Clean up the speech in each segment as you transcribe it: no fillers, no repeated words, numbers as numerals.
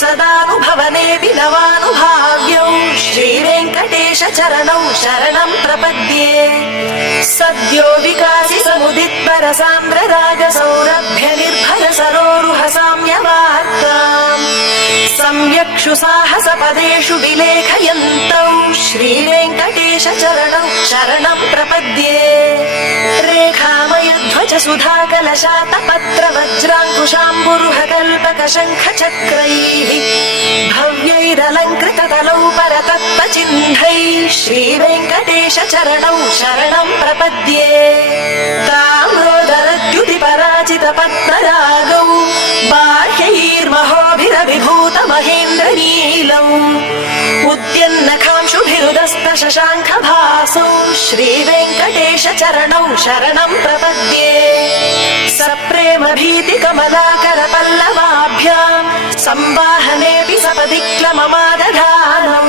सदानुभवने विनवानुभाव्यौ श्रीवेङ्कटेश चरणौ शरणं प्रपद्ये। सद्यो विकासि समुदित्पर सान्द्र राग सौरभ्य निर्भर सरोरुह साम्यवार्ताम् सम्यक्षु साहस पदेषु विलेखयन्तौ श्रीवेङ्कटेश चरणौ शरणं प्रपद्ये। रेखामय ध्वज सुधा कलशात पत्र वज्राङ्कुशाम्बुरुह कल्पक शङ्ख चक्रैः भव्यैरलङ्कृत तलौ परतत्त चिह्नैः श्रीवेङ्कटेश चरणौ शरणं प्रपद्ये। ताम्रोदरद्युति पराजित पद्मरागौ बाह्यैर्महोभिरभिभूत महेन्द्र नीलौ उद्यन्नखांशुभिरुदस्त शशाङ्ख भासौ श्रीवेङ्कटेश चरणौ शरणं प्रपद्ये। सप्रेम भीति कमलाकर पल्लवाभ्याम् संवाहनेऽपि सपदि क्लममादधानौ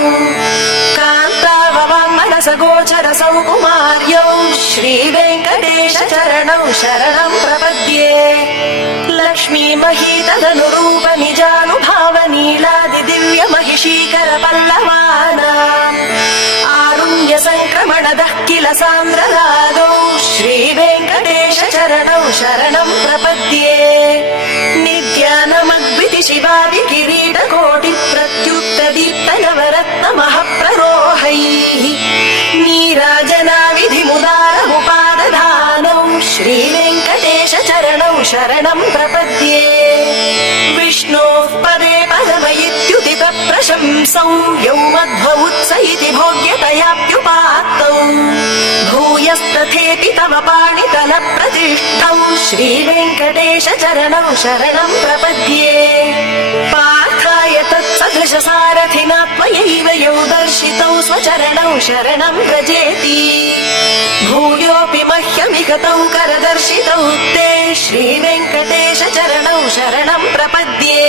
कान्ताववाङ्मनस गोचर सौकुमार्यौ श्रीवेङ्कटेश चरणौ शरणं प्रपद्ये। लक्ष्मी महीतदनुरूप निजानुभाव नीलादि दिव्य महिषीकर पल्लवानाम् आरुण्य संक्रमण दः किल सान्द्र रागौ श्रीवेङ्कटेश चरणौ शरणं प्रपद्ये। निद्यानमद्विति शिवादि किरीट कोटि प्रत्युत्त दीप्त नवरत्न महप्ररोहैः नीराजनाविधि मुदारमुपादधानौ श्रीवेङ्कटेश चरणौ शरणं प्रपद्ये। विष्णोः पदे पदमयित्युदित प्रशंसौ यौ मध्व उत्स इति भोग्यतयाप्युपात्तौ भूयस्तथेति तव पाणितल प्रतिष्ठौ श्रीवेङ्कटेश चरणौ शरणं प्रपद्ये। पार्थाय तत्सदृश सारथिनात्मयैव यौ दर्शितौ स्वचरणौ शरणं व्रजेति भूयोऽपि मह्यमिगतौ करदर्शितौ ते श्रीवेङ्कटेश चरणौ शरणं प्रपद्ये।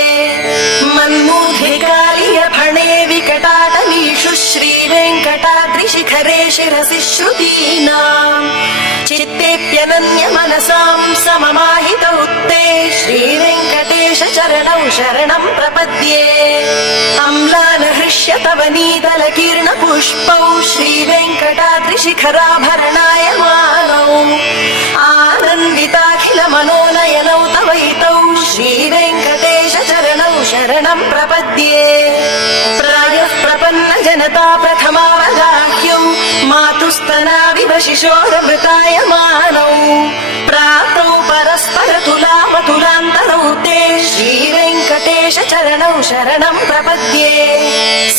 मन्मूर्धिकालीय फणे विकटाटवीषु श्रीवेङ्कटाद्रिशिखरे शिरसि श्रुतीनाम् चित्तेऽप्यनन्य मनसां सममाहितौ ते श्रीवेङ्कटेश चरणौ शरणं प्रपद्ये। अम्लान हृष्य तव नीदल कीर्ण पुष्पौ श्रीवेङ्कटाद्रिशिखराभरणाय मानौ आनन्दिताखिल मनोनयनौ तवैतौ श्रीवेङ्कटेश चरणौ शरणं प्रपद्ये। प्रायः प्रपन्न जनता प्रथमावगाह्यौ मातुस्तनाविव शिशोरमृताय मानौ प्रातौ परस्पर तुलामतुलान्तरौ ते श्रीवेङ्कटेश चरणौ शरणं प्रपद्ये।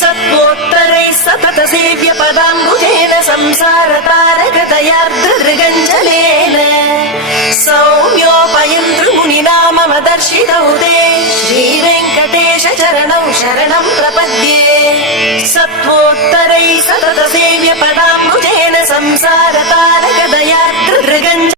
सत्त्वोत्तरैः सतत सेव्य पदाम्बुजेन संसारतारकतयार्द्रदृगञ्जलेन सौम्योपयन्तृमुनिना मम दर्शितौ ते श्रीवेङ्कटेश चरणौ शरणं प्रपद्ये। सत्त्वोत्तरैः सतत सेव्य पदाम्बुजेन संसारतारक